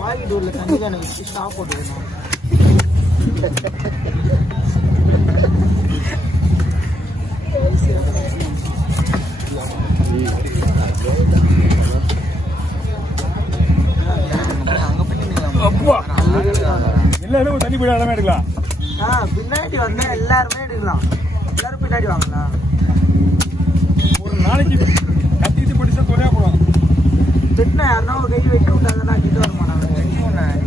Packet உள்ள தண்ணி தான் எனக்கு ஸ்டாப் போட்டுக்கணும். எல்லாரும் தண்ணி போய் எல்லாமே எடுக்கலாம். பின்னாடி வந்தா எல்லாருமே எடுக்கலாம். எல்லாரும் பின்னாடி வாங்கலாம். ஒரு நாளைக்கு கத்திட்டு படிச்சா தொலையா போடும். திட்டினா யாருன்னா ஒரு கை வெட்டி விட்டாங்கன்னா கிட்ட வர மாட்டாங்க.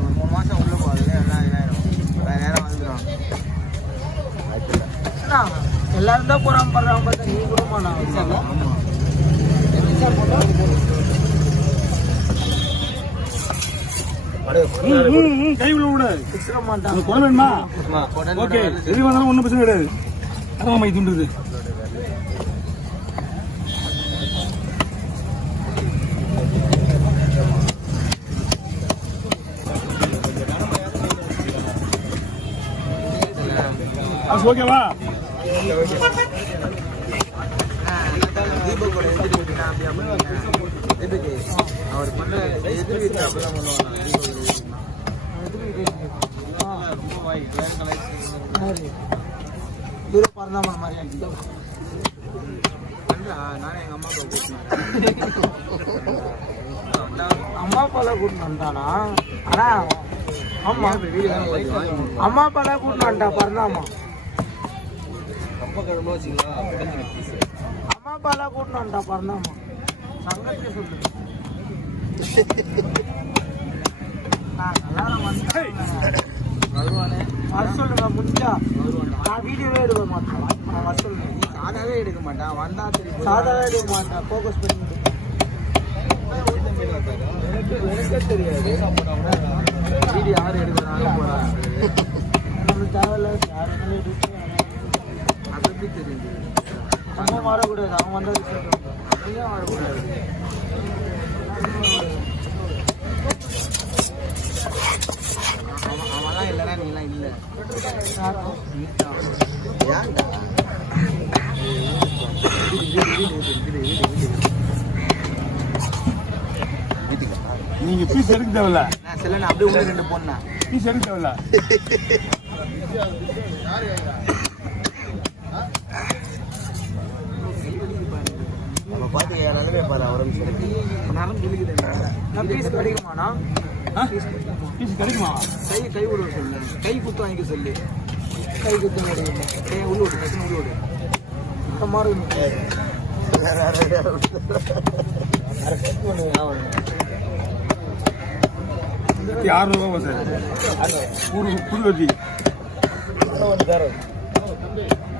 ஒரு 3 மாசம் உள்ள போகுது எல்லாம் இதாயிரும். வேற நேரம் வந்துடும். எல்லாரும் தான் போறாம பண்றாங்க பார்த்தா நீ கூட மாட்டாங்க. கை விட கூடாது. வேணுமா? ஓகே, எது வந்தாலும் ஒன்றும் பிரச்சனை கிடையாது. அதான் மை துண்டுது. ஓகேவா? அவர் பண்ண எதிர் வீட்டு அப்படிலாம் பறந்தாம மாதிரி நானே எங்க அம்மா அப்பாலாம் கூட்டிட்டு வந்துட்டானா? ஆனா ஆமா அம்மா அப்பாலாம் கூட்டிட்டு வந்துட்டா பறந்தாமா. அம்மா அப்பாலாம் கூட்டிட்டு வந்துட்டா பறந்தாமா. சங்கத்தை சொல்லு. வர சொல்லுங்க முடிஞ்சா. நான் வீடியோவே எடுக்க மாட்டேன். வர சொல்லுங்க. சாதாவே எடுக்க மாட்டேன். வந்தா சாதாவே எடுக்க மாட்டேன். ஃபோக்கஸ் பண்ணிட்டு எனக்கே தெரியாது வீடியோ யாரும் எடுக்கிறாங்க போறாங்க. நம்மளுக்கு தேவையில்ல யாருமே எடுத்து அது எப்படி தெரியுது? நம்ம வரக்கூடாது. அவன் வந்தது சொல்லுவாங்க. வரக்கூடாது. அவன்லாம் இல்லைனா நீலாம் இல்லை. நீங்க பீஸ் எடுக்க தேவையில்ல. நான் சில அப்படியே உள்ள 2 போனா பீஸ் எடுக்க தேவையில்ல. நம்ம பாத்து நல்லவே பாரு. அவரும் நரம் துளிக்குது. நான் பீஸ் கிடைக்குமாண்ணா? பீஸ் கிடைக்குமா? கை விட சொல்லு. கை குத்து வாங்கிக்க சொல்லு. கை குத்து கை உள்ள விடு. டக்குனு உள்ள விடு. இந்த மாதிரி ₹600 சார். ஒரு புது வட்டி.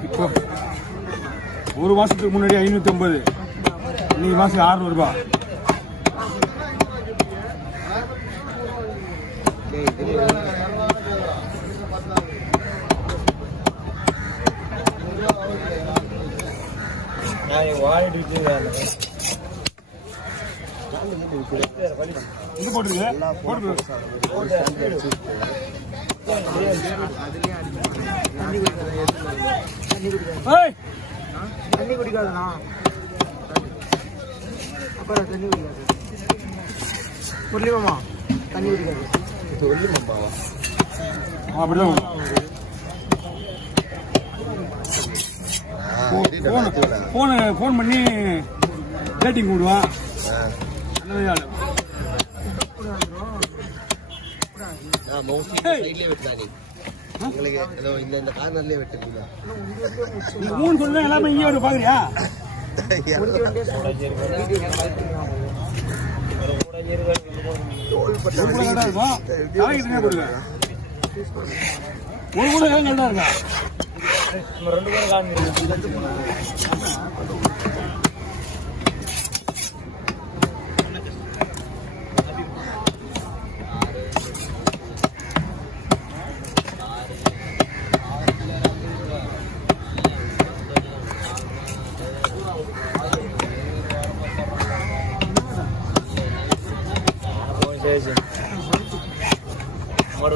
இப்போ ஒரு மாசத்துக்கு முன்னாடி 550. இன்னைக்கு மாசம் ₹600. இது போட்டுருக்கு. தண்ணி குடிக்காதுண்ணா. அப்புறம் தண்ணி குடிக்காது. முரளிமாமா தண்ணி குடிக்காது. அப்படிதான் ஃபோன் பண்ணி ரேட்டிங் விடுவான். மூணு சொல்ல எல்லாமே இங்கே வந்து பாக்குறியா? ஒரு கூட நல்லா இருக்கா? 2 கூட और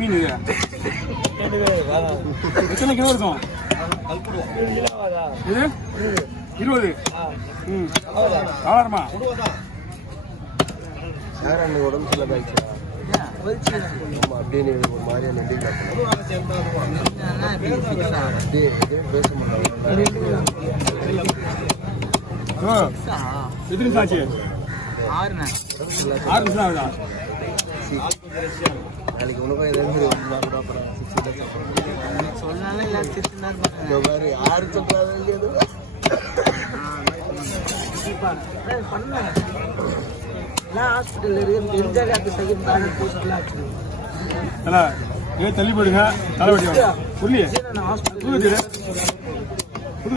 மீன் எத்தனை கிலோ இருக்கும் இது 20. ஆறாயிரமா உடம்பு சொல்ல போயிடுச்சு அப்படியே ஒரு மாதிரியா நெண்டி பேச மாட்டாங்க. எத்தனை நிமிஷம் ஆச்சு? 6 நிமிஷம் ஆகுதா? நாளைக்கு உனக்கும் எதாவது சொன்னாலும் யாரு சொல்றாங்க ஹாஸ்பிட்டல் தள்ளி போயிடுங்க. தலைவடி புரியலையே புது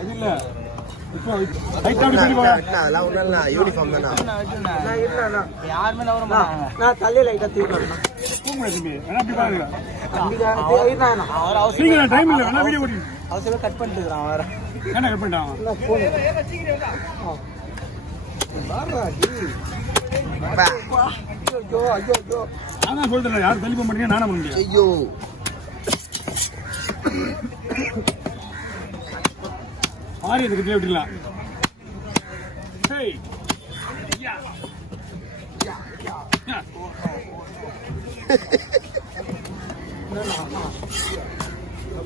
அது இல்லை. இப்போ அதெல்லாம் ஒன்றும் இல்லை, யூனிஃபார்ம் தானே. நான் தள்ளி லைட்டா தீவிரம் டைம் இல்லை. வேணா வீடியோ ஓடி அவசரம் கட் பண்ணிட்டு இருக்கிறான் வேற. என்ன கட் பண்ணிட்டான்? நான் சொல்றேன் யாரும் தள்ளி போக மாட்டேங்க. நானும் பண்ண முடியும். ஐயோ மாறி இதுக்கு கிளே விட்டுலாம்.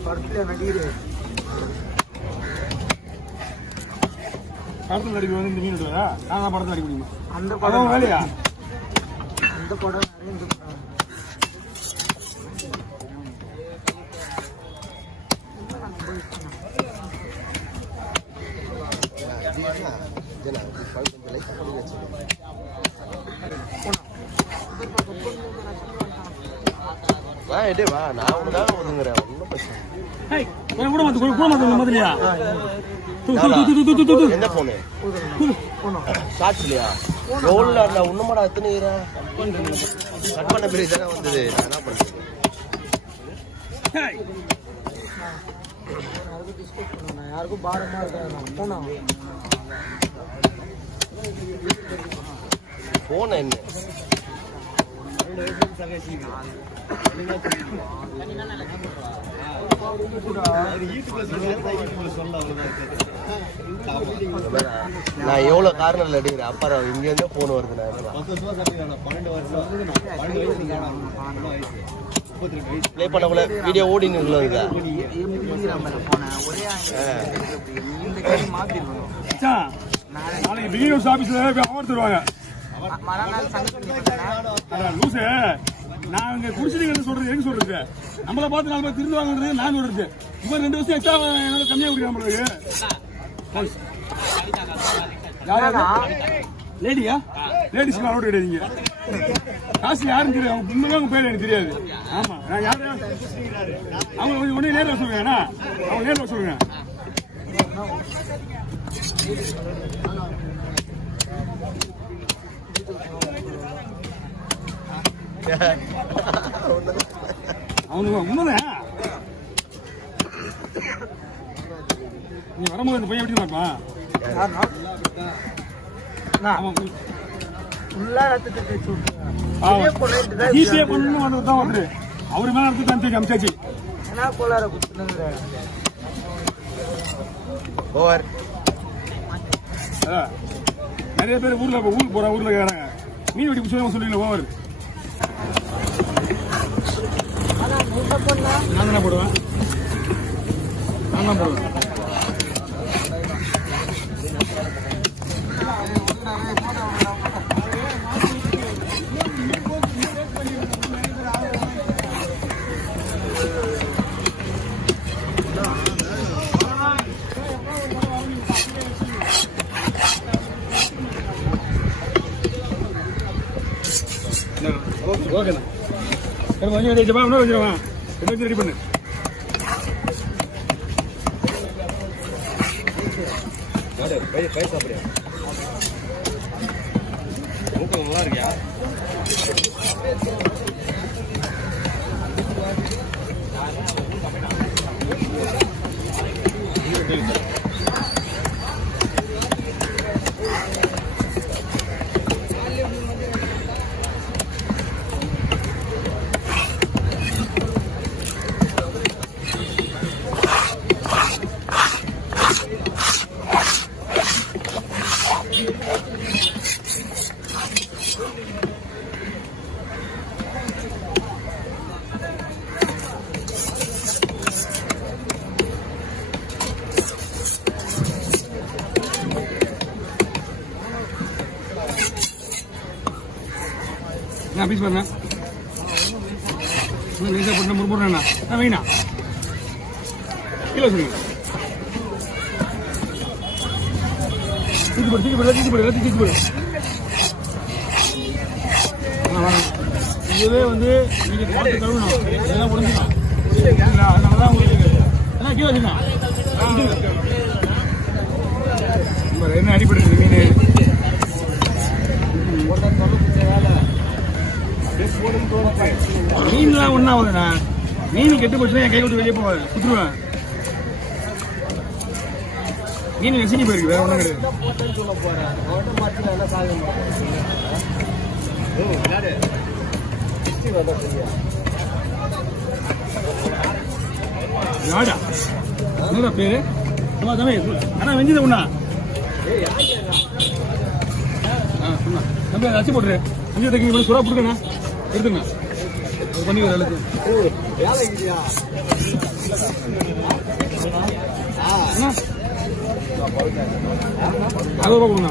படத்துல நடிகர் படத்தில் நடிக்க வந்து இந்த மீன் எடுத்துவதா? நான் படத்தில் நடிக்க முடியுமா? அந்த படம் வேலையா? அந்த படம் வா நான் ஒன்றுதான் ஒதுங்குறேன். ஒன்றும் பிரச்சனை என்ன போனு ஷார்ட்ஸ்லையா எவ்வளோ ஒன்றுமாடா எத்தனை கட் பண்ண பிறகு தானே வந்தது. நான் என்ன பண்ணுறது? யாருக்கும் பாரமா இருக்காது. போனா போன என்ன நான் எவ்வளவு காரணம் எடுக்கிறேன். அப்புறம் இங்க இருந்தே போன் வருது. பிளே பண்ண வீடியோ ஓடி நிற்கல. நாளைக்கு பிகினர்ஸ் ஆபீஸ்ல அவார்டு தருவாங்க. லூசு நான் இங்க குடிச்சிட்டு சொல்றது எங்க சொல்றது? நம்மளை பார்த்து 4 பேர் திருந்து வாங்குறது நான் சொல்றது. இவன் 2 வருஷம் எக்ஸ்ட்ரா கம்மியா குடிக்க நம்மளுக்கு. லேடியா? லேடிஸ் அலோட் கிடையாதுங்க. காசு யாரும் தெரியாது. அவங்க உண்மையாக அவங்க பேர் எனக்கு தெரியாது. ஆமா நான் யாரும் அவங்க உடனே நேரில் சொல்லுங்க. அவங்க நேரில் சொல்லுங்க. அவனுங்க உண்மைதான். நீ வரும்போது இந்த பையன் எப்படி இருப்பான்? ஜிபே பண்ணணும் வந்ததுதான் வந்து அவரு மேல எடுத்து தான் சரி அமிச்சாச்சு. நிறைய பேர் ஊருக்கு போறாங்க. ஊர்ல கேறாங்க மீன் வெட்டி புதுசாக சொல்லுவீங்களா? ஓவர் நான் தான் போடுவேன். ஓகேண்ணா கொஞ்சம் வச்சுருவா. இன்னும் வச்சுருவா. என்ன ரெடி பண்ணு. கை சாப்பிடுறியா? நல்லா இருக்கியா? பீஸ் பாருங்க நைஸாக போட்டு முறுமுறுண்ணா வைண்ணா கிலோ சொல்லுங்க தூக்கி போடு இதுவே வந்து நீங்கள் பார்த்து கழுவணும் இதெல்லாம் உடஞ்சிடும் அதனால தான் உங்களுக்கு என்ன கிலோ வச்சுண்ணா என்ன அடிப்படை மீன் மீன்லாம் ஒன்றும் ஆகுதுண்ணா மீன் கெட்டு போச்சுன்னா என் கை விட்டு வெளியே போவாது சுற்றுவேன் மீன் நெசிங்கி போயிருக்கு வேற ஒன்றும் கிடையாது யாடா என்னடா பேரு தம்பி அண்ணா வெஞ்சது ஒண்ணா தம்பி அச்சு போட்டுரு அஞ்சு தைக்க சுறா கொடுக்கண்ணா எடுத்துங்க பண்ணி வர அளவுக்கு அறுபது ரூபா கொடுங்க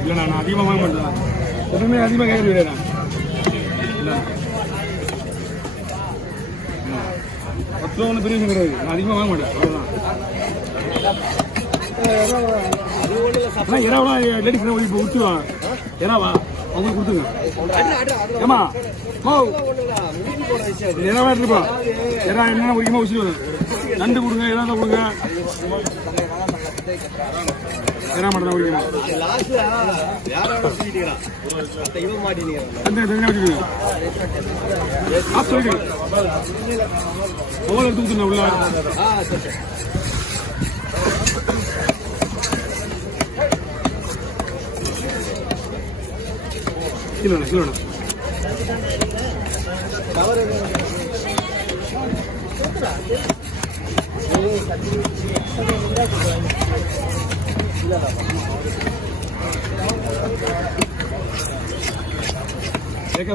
இல்லைண்ணா நான் அதிகமாக வாங்க மாட்டேன் எப்பவுமே அதிகமாக கேட்க முடியாதுண்ணா இல்லை 10 ரூபா ஒன்றும் பெரிய விஷயம் கிடையாது நான் அதிகமாக வாங்க மாட்டேன் அவ்வளோதான் இறாவெல்லாம் லேடிஸ் இப்போ விட்டுருவான் இறாவா அவங்களுக்கு கொடுத்துங்க ஏமா ஓ இறாவா இருக்குப்பா இறா என்னென்ன முக்கியமாக வச்சுருவாங்க நண்டு கொடுங்க இறா தான் கொடுங்க இறா மட்டும் தான் குடிக்கணும் தனியாக வச்சுக்கோங்க ஆஃப் சொல்லிடுங்க ஓலை எடுத்து கொடுத்துருங்க உள்ள கிலோண்ணா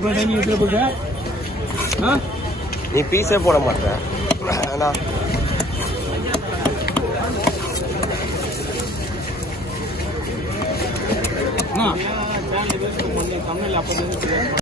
டைமிங் எடுத்துட்டு போயிட்டேன் நீ பீஸே போட மாட்டேன் தமிழ்ல அப்போ